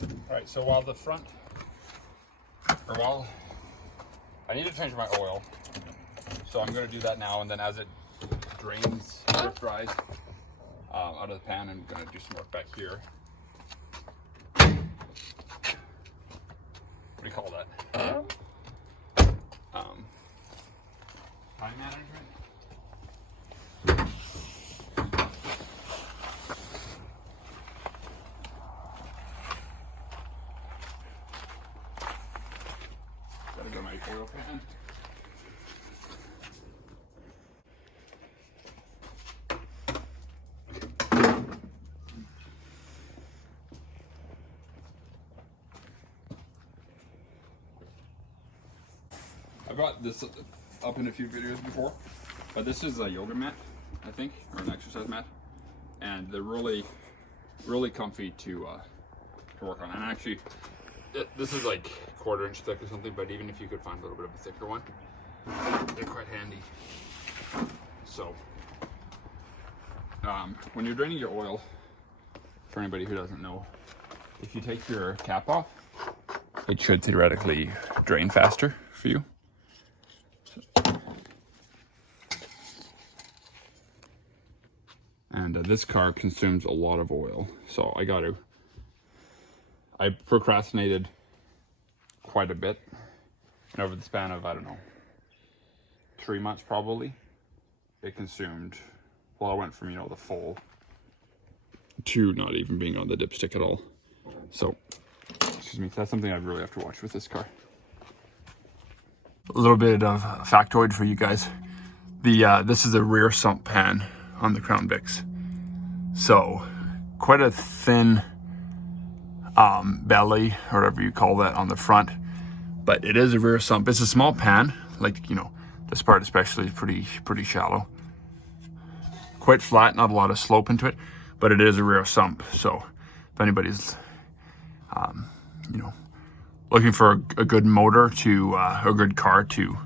All right, so while I need to change my oil, so I'm gonna do that now, and then as it drains, or dries out of the pan, I'm gonna do some work back here. What do you call that? Time management? Gotta go my oil pan. I brought this up in a few videos before, but this is a yoga mat, I think, or an exercise mat, and they're really comfy to work on. And actually, this is like 1/4 inch thick or something, but even if you could find a little bit of a thicker one, they're quite handy. So, when you're draining your oil, for anybody who doesn't know, if you take your cap off, it should theoretically drain faster for you. And this car consumes a lot of oil, so I procrastinated quite a bit, and over the span of, I don't know, 3 months probably, it consumed, well, I went from, the full to not even being on the dipstick at all. So, excuse me, that's something I really have to watch with this car. A little bit of factoid for you guys. This is a rear sump pan on the Crown Vics. So, quite a thin belly, or whatever you call that, on the front. But it is a rear sump. It's a small pan, like, this part especially is pretty shallow. Quite flat, not a lot of slope into it, but it is a rear sump. So, if anybody's, looking for a good motor to, a good car to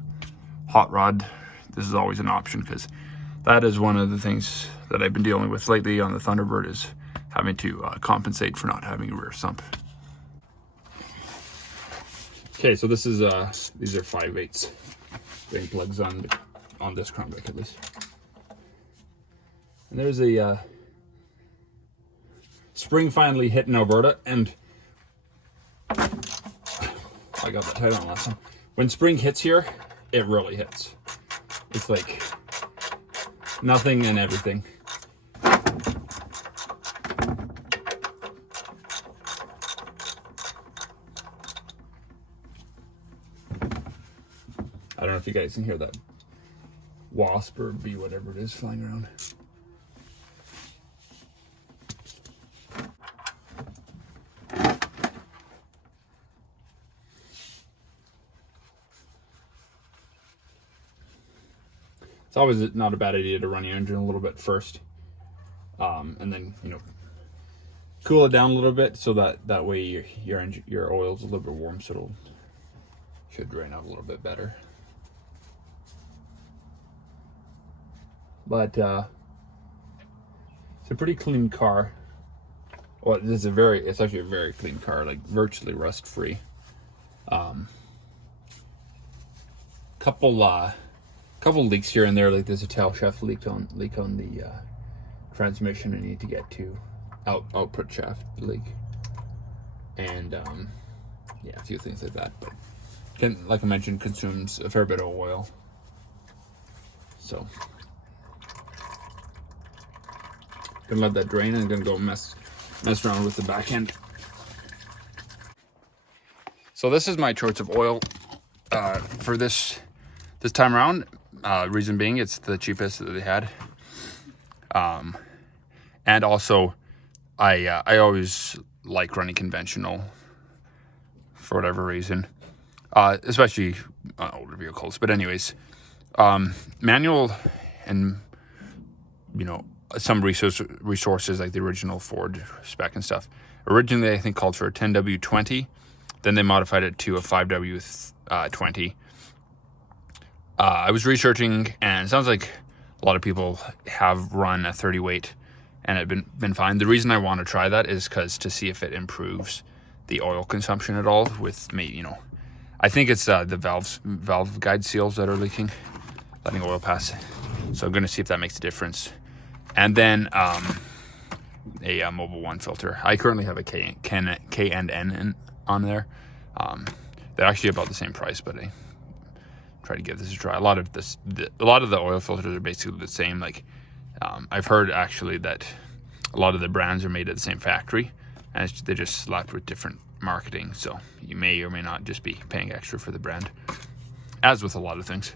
hot rod, this is always an option, because that is one of the things that I've been dealing with lately on the Thunderbird, is having to compensate for not having a rear sump. Okay, so this is these are 5/8 drain plugs on this Crown Vic at least. And there's a spring finally hit in Alberta, and I got that tight on last time. When spring hits here, it really hits. It's like nothing and everything. I don't know if you guys can hear that wasp or bee, whatever it is, flying around. It's always not a bad idea to run your engine a little bit first, and then cool it down a little bit, so that way your oil's a little bit warm, so should drain out a little bit better. But it's a pretty clean car. Well, it's actually a very clean car, like virtually rust free. Couple leaks here and there, like there's a tail shaft leak on the transmission I need to get to, output shaft leak, and yeah, a few things like that. But like I mentioned, consumes a fair bit of oil, so gonna let that drain, and gonna go mess around with the back end. So this is my choice of oil for this time around. Reason being, it's the cheapest that they had, and also I always like running conventional for whatever reason, especially older vehicles. But anyways, manual and some resources like the original Ford spec and stuff. Originally, I think called for a 10W20, then they modified it to a 5W20. I was researching, and it sounds like a lot of people have run a 30 weight and it been fine. The reason I want to try that is to see if it improves the oil consumption at all with me, you know. I think it's the valve guide seals that are leaking, letting oil pass. So I'm going to see if that makes a difference. And then a Mobil 1 filter. I currently have a K and N on there. They're actually about the same price, but I try to give this a try. A lot of the oil filters are basically the same. Like I've heard actually that a lot of the brands are made at the same factory, and they're just slapped with different marketing. So you may or may not just be paying extra for the brand, as with a lot of things.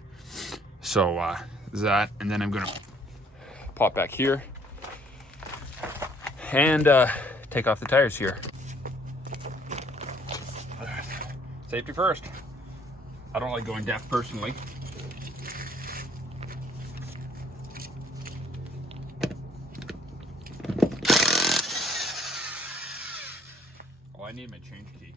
So that, and then I'm gonna pop back here and take off the tires here. Safety first. I don't like going deaf personally. Oh, I need my change key.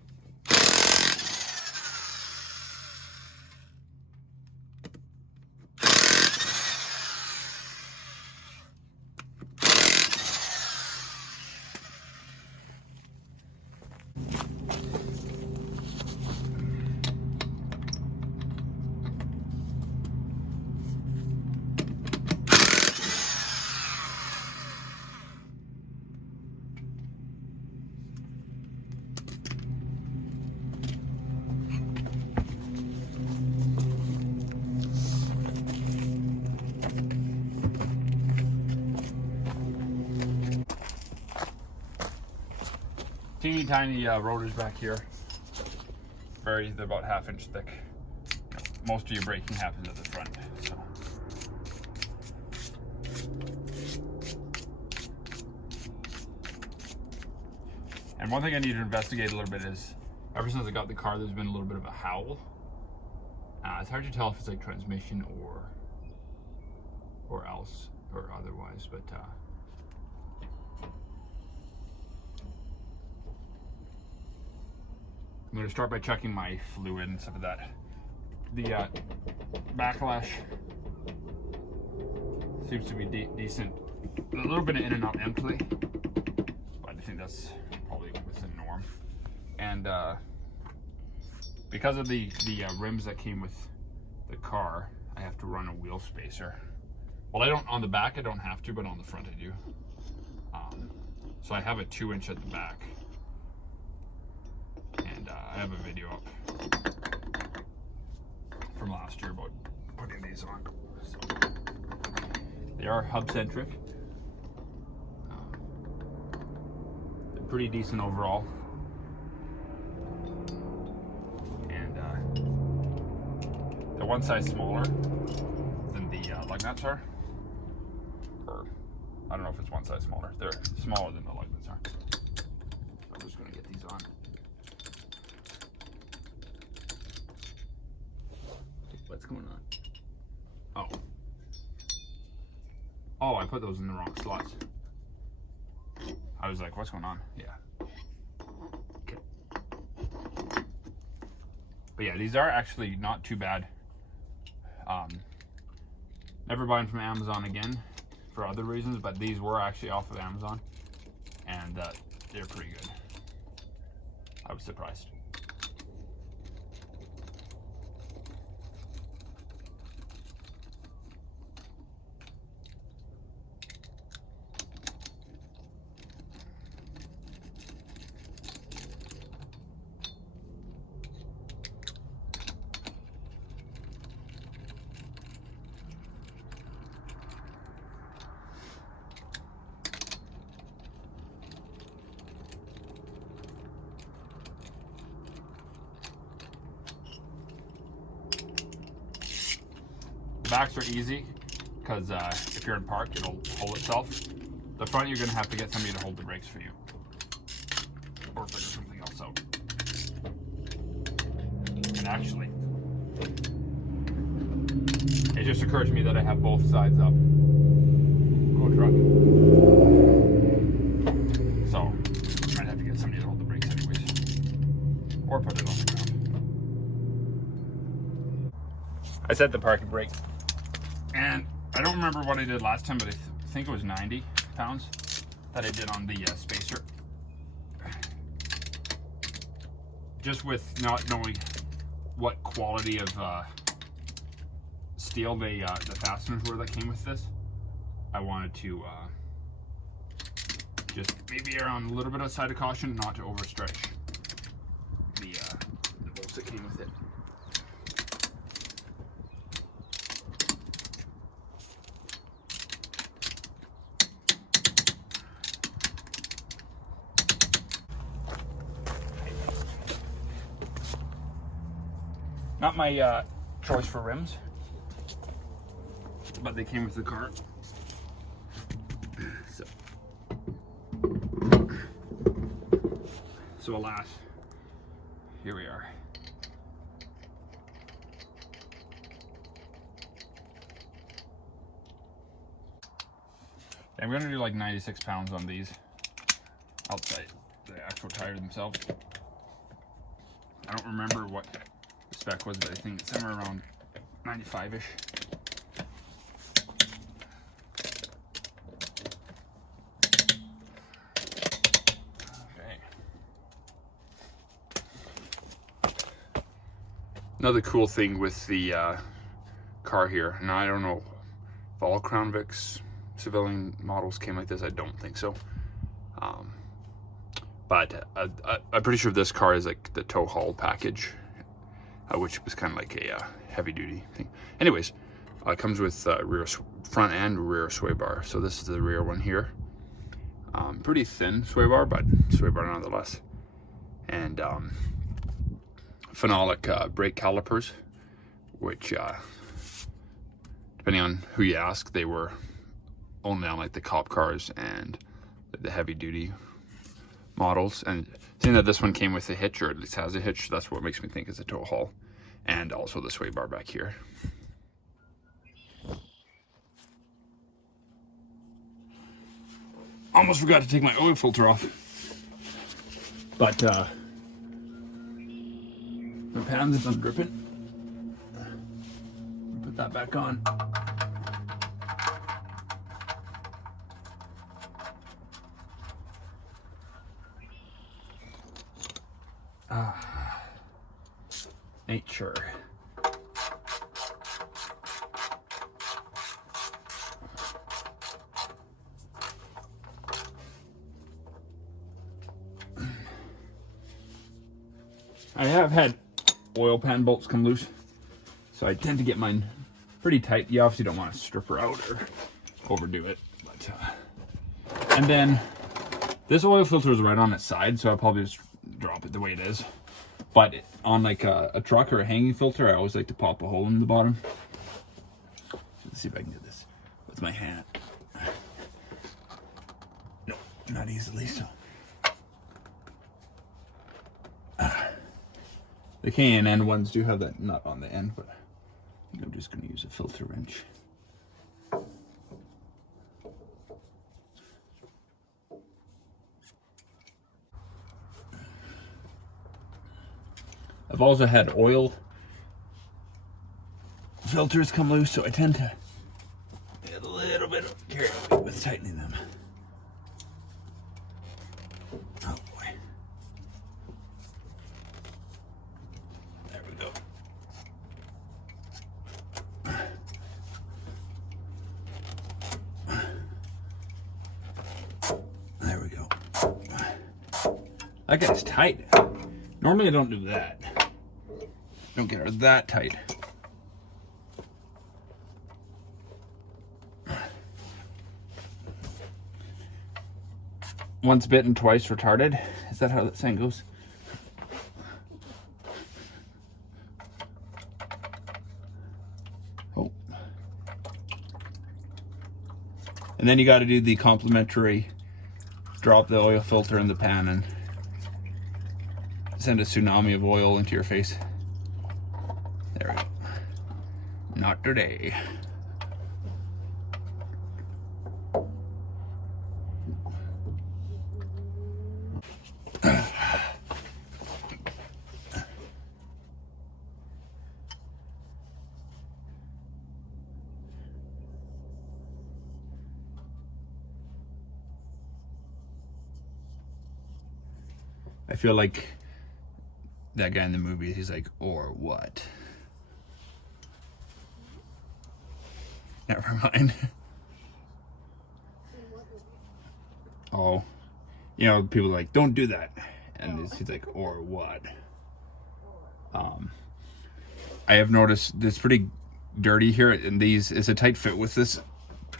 Teeny tiny rotors back here. They're about 1/2 inch thick. Most of your braking happens at the front. So. And one thing I need to investigate a little bit is, ever since I got the car, there's been a little bit of a howl. It's hard to tell if it's like transmission or else or otherwise, but I'm going to start by checking my fluid and stuff like that. The backlash seems to be decent. A little bit of in and out empty, but I think that's probably within norm. And because of the rims that came with the car, I have to run a wheel spacer. Well, I don't, on the back I don't have to, but on the front I do. So I have a 2-inch at the back. I have a video up from last year about putting these on. So they are hub centric. They're pretty decent overall, and they're one size smaller than the lug nuts are. Or I don't know if it's one size smaller. They're smaller than the lug nuts are. I'm just going to get these on. What's going on? Oh, I put those in the wrong slots. I was like, what's going on? Yeah. Okay. But yeah, these are actually not too bad. Never buying from Amazon again for other reasons, but these were actually off of Amazon, and they're pretty good. I was surprised. Backs are easy because if you're in park, it'll hold itself. The front, you're going to have to get somebody to hold the brakes for you, or figure something else out. And actually, it just occurred to me that I have both sides up. Go truck. So I might have to get somebody to hold the brakes anyways, or put it on the ground. I set the parking brake. And I don't remember what I did last time, but I think it was 90 pounds that I did on the spacer. just with not knowing what quality of steel the fasteners were that came with this, I wanted to just maybe err on a little bit outside of caution, not to overstretch the bolts that came with it. Not my choice for rims, but they came with the car. So alas, here we are. I'm gonna do like 96 pounds on these outside the actual tire themselves. I don't remember what the spec was, but I think it's somewhere around 95-ish. Another cool thing with the car here, and I don't know if all Crown Vics civilian models came like this, I don't think so. But I'm pretty sure this car is like the tow haul package, which was kind of like a heavy duty thing. Anyways, it comes with front and rear sway bar. So this is the rear one here. Pretty thin sway bar, but sway bar nonetheless. And phenolic brake calipers, which depending on who you ask, they were only on like the cop cars and the heavy duty models. And seeing that this one came with a hitch, or at least has a hitch, that's what makes me think it's a tow haul. And also the sway bar back here. Almost forgot to take my oil filter off, but my pan's have been dripping. Put that back on. Ain't sure. I have had oil pan bolts come loose, so I tend to get mine pretty tight. You obviously don't want to strip her out or overdo it, but and then this oil filter is right on its side, so I'll probably just drop it the way it is. But on like a truck or a hanging filter, I always like to pop a hole in the bottom. Let's see if I can do this with my hand. No, not easily. So the K&N ones do have that nut on the end, but I think I'm just going to use a filter wrench. I've also had oil filters come loose, so I tend to get a little bit carried away with tightening them. Oh boy. There we go. There we go. That guy's tight. Normally I don't do that. Don't get her that tight. Once bitten, twice retarded. Is that how that saying goes? Oh. And then you got to do the complimentary drop the oil filter in the pan and send a tsunami of oil into your face. There we go. Not today. I feel like that guy in the movie, he's like, or what? Never mind. Oh, you know, people are like, don't do that. And he's like, or what? I have noticed it's pretty dirty here, and these is a tight fit with this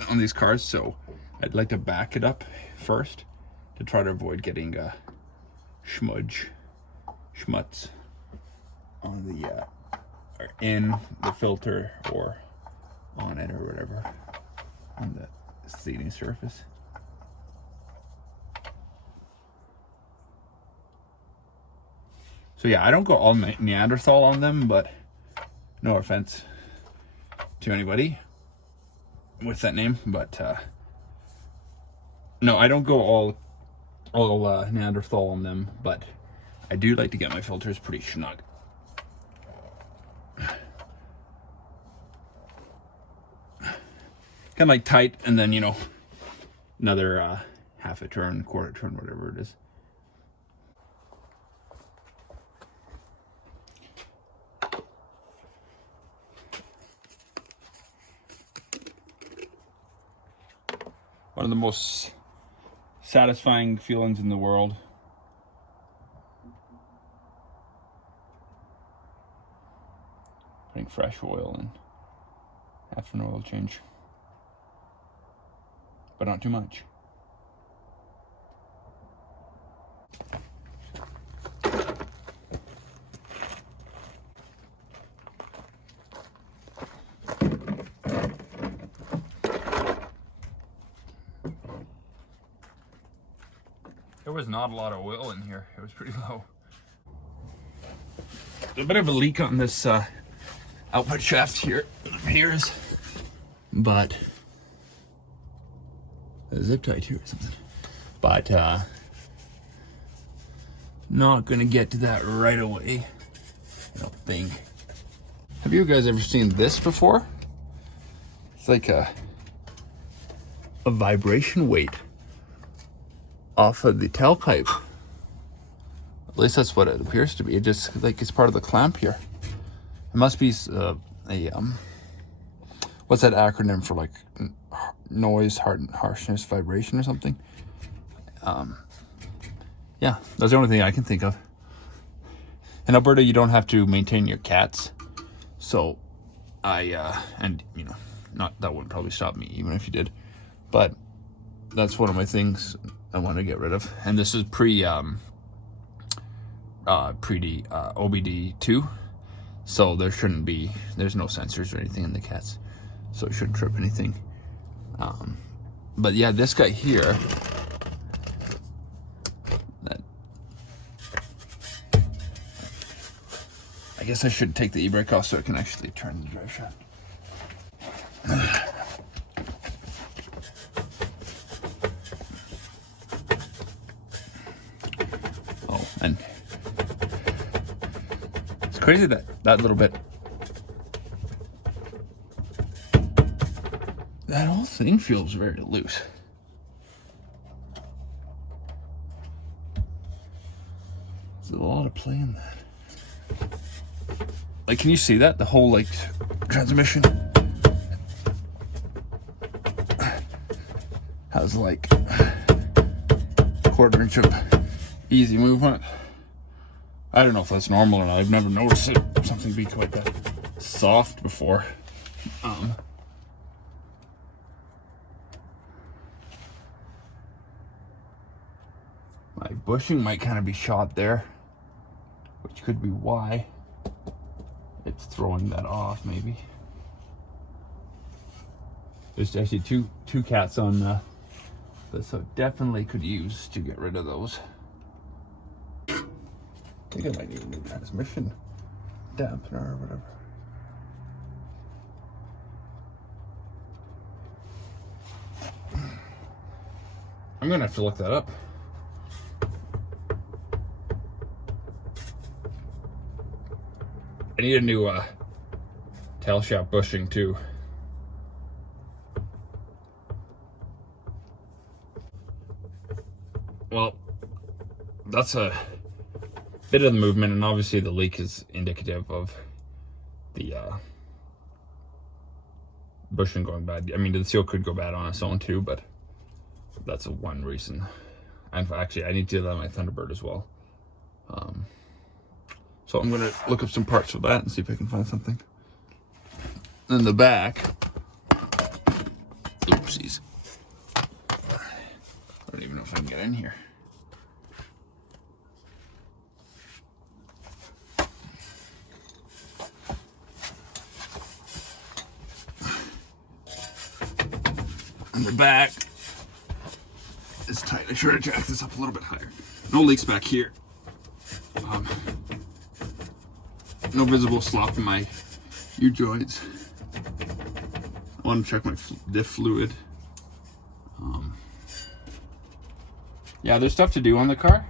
on these cars, so I'd like to back it up first to try to avoid getting schmutz on the or in the filter or on it or whatever on the seating surface. So yeah, I don't go all Neanderthal on them, but no offense to anybody with that name, but no, I don't go all Neanderthal on them, but I do like to get my filters pretty snug. Kind of like tight, and then, you know, another half a turn, quarter turn, whatever it is. One of the most satisfying feelings in the world. Putting fresh oil in after an oil change. But not too much. There was not a lot of oil in here. It was pretty low. There's a bit of a leak on this output shaft here. Here's, but a zip tied here or something. But not gonna get to that right away, I don't think. Have you guys ever seen this before? It's like a vibration weight off of the tailpipe. At least that's what it appears to be. It just like it's part of the clamp here. It must be what's that acronym for, like noise, harshness, vibration or something? Yeah, that's the only thing I can think of. In Alberta, you don't have to maintain your cats, so and you know, not that wouldn't probably stop me even if you did, but that's one of my things I want to get rid of. And this is pre OBD2, so there's no sensors or anything in the cats, so it shouldn't trip anything. But yeah, this guy here, I guess I should take the e-brake off so I can actually turn the drive shaft. Oh, and it's crazy that little bit, that whole thing feels very loose. There's a lot of play in that. Like, can you see that? The whole, like, transmission has, like, a quarter inch of easy movement. I don't know if that's normal or not. I've never noticed something be quite that soft before. My bushing might kind of be shot there, which could be why it's throwing that off, maybe. There's actually two cats on this, so definitely could use to get rid of those. I think I might need a new transmission dampener or whatever. I'm gonna have to look that up. I need a new tail shaft bushing too. Well, that's a bit of the movement, and obviously the leak is indicative of the bushing going bad. I mean, the seal could go bad on its own too, but that's one reason. And actually, I need to do that on my Thunderbird as well. So I'm gonna look up some parts for that and see if I can find something. In the back, oopsies. I don't even know if I can get in here. In the back, it's tight. I should have jacked this up a little bit higher. No leaks back here. No visible slop in my U-joints. I want to check my diff fluid. Yeah, there's stuff to do on the car.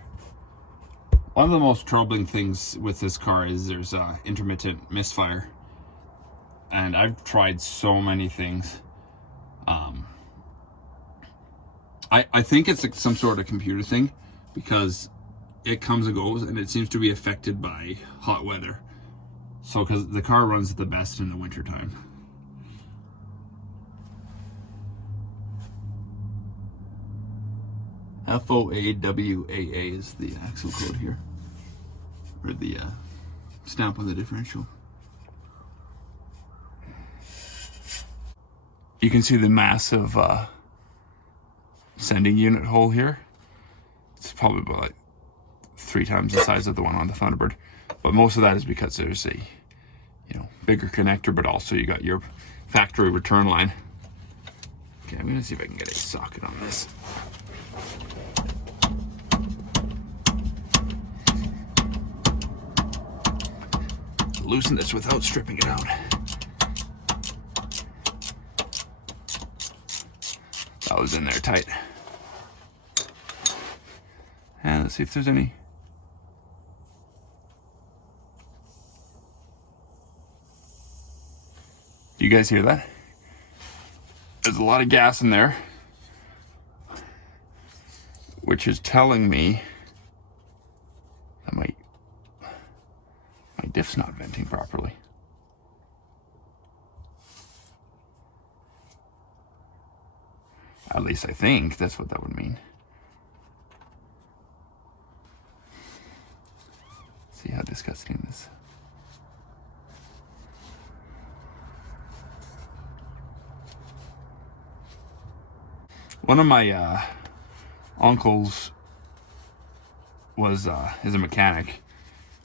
One of the most troubling things with this car is there's intermittent misfire. And I've tried so many things. I think it's like some sort of computer thing, because it comes and goes, and it seems to be affected by hot weather. So, because the car runs the best in the wintertime. FOAWAA is the axle code here, or the stamp on the differential. You can see the massive sending unit hole here. It's probably about like 3 times the size of the one on the Thunderbird, but most of that is because there's a bigger connector, but also you got your factory return line. Okay, I'm gonna see if I can get a socket on this. Loosen this without stripping it out. That was in there tight. And let's see if there's any. Do you guys hear that? There's a lot of gas in there, which is telling me that my diff's not venting properly. At least I think that's what that would mean. See how disgusting this is. One of my uncles is a mechanic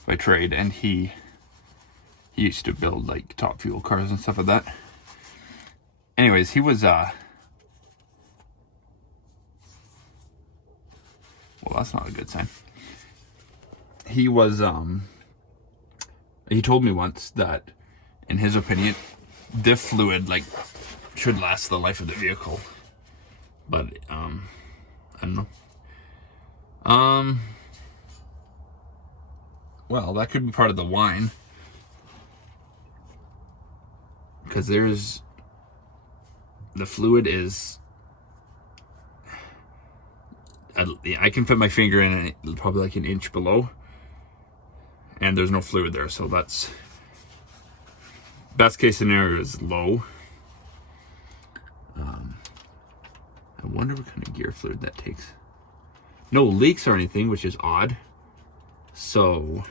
by trade, and he used to build like Top Fuel cars and stuff like that. Anyways, he was well, that's not a good sign. He was he told me once that in his opinion diff fluid like should last the life of the vehicle, but I don't know. Well, that could be part of the wine, because there's the fluid is I can fit my finger in it probably like an inch below, and there's no fluid there, so that's best case scenario is low. I wonder what kind of gear fluid that takes. No leaks or anything, which is odd. So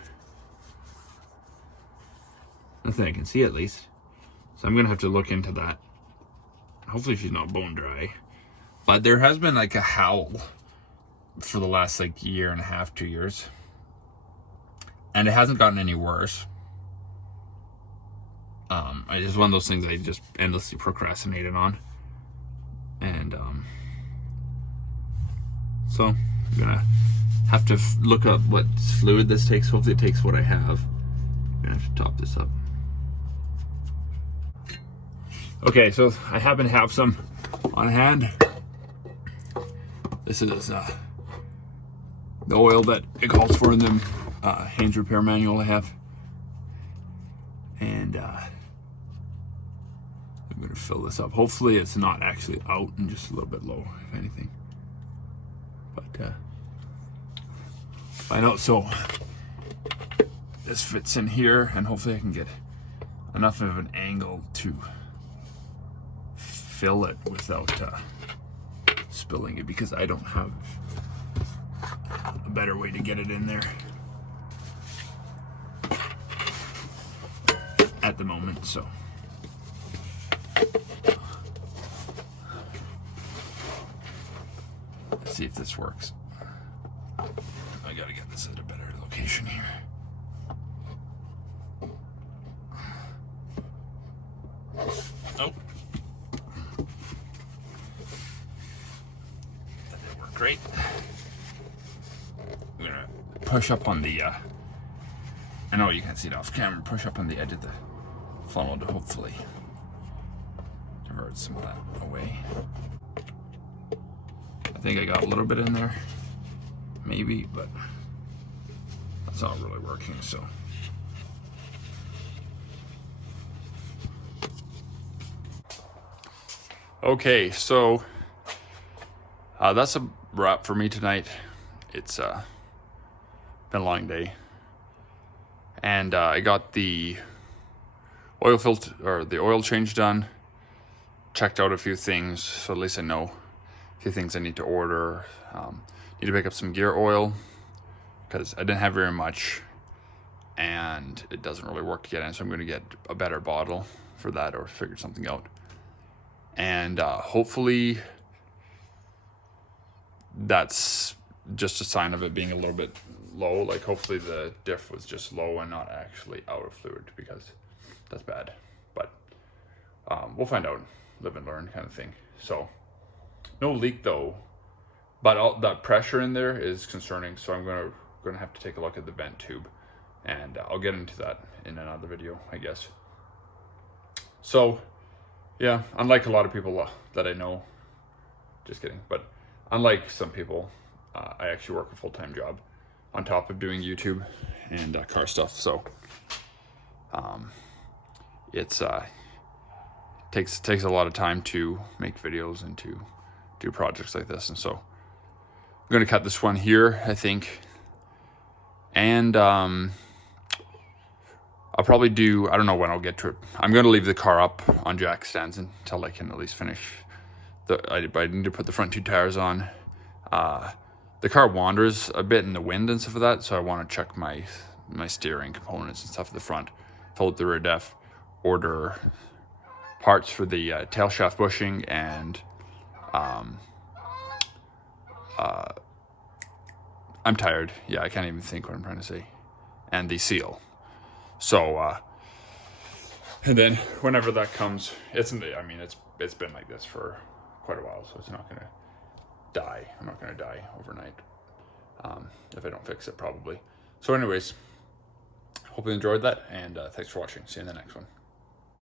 nothing I can see at least. So I'm gonna have to look into that. Hopefully she's not bone dry. But there has been like a howl for the last like year and a half, 2 years. And it hasn't gotten any worse. It's one of those things I just endlessly procrastinated on. And so I'm gonna have to look up what fluid this takes. Hopefully it takes what I have. I'm gonna have to top this up. Okay, so I happen to have some on hand. This is the oil that it calls for in the Haynes repair manual I have. And I'm gonna fill this up. Hopefully it's not actually out and just a little bit low, if anything. But I know, so this fits in here, and hopefully I can get enough of an angle to fill it without spilling it, because I don't have a better way to get it in there at the moment. So let's see if this works. I gotta get this at a better location here. Oh, that didn't work great. I'm gonna push up on the I know you can't see it off camera, push up on the edge of the funnel to hopefully divert some of that away. I think I got a little bit in there, maybe, but that's not really working, so. Okay, so that's a wrap for me tonight. It's been a long day, and I got the oil filter, or the oil change done, checked out a few things, so at least I know a few things I need to order. Need to pick up some gear oil because I didn't have very much, and it doesn't really work to get in, so I'm going to get a better bottle for that, or figure something out. And hopefully that's just a sign of it being a little bit low. Like, hopefully the diff was just low and not actually out of fluid, because that's bad. But we'll find out, live and learn kind of thing. So no leak though, but all that pressure in there is concerning, so I'm gonna have to take a look at the vent tube, and I'll get into that in another video, I guess. So yeah, unlike a lot of people that I know, just kidding, but unlike some people, I actually work a full-time job on top of doing YouTube and car stuff. So it's takes a lot of time to make videos and to do projects like this. And so I'm going to cut this one here, I think. And I'll probably do, I don't know when I'll get to it. I'm going to leave the car up on jack stands until I can at least finish. I need to put the front two tires on. The car wanders a bit in the wind and stuff like that, so I want to check my steering components and stuff at the front, fill up the rear def, order parts for the tail shaft bushing, and I'm tired. Yeah, I can't even think what I'm trying to say. And the seal. So, and then whenever that comes, it's been like this for quite a while, so it's not gonna die. I'm not gonna die overnight if I don't fix it, probably. So anyways, hope you enjoyed that, and thanks for watching. See you in the next one.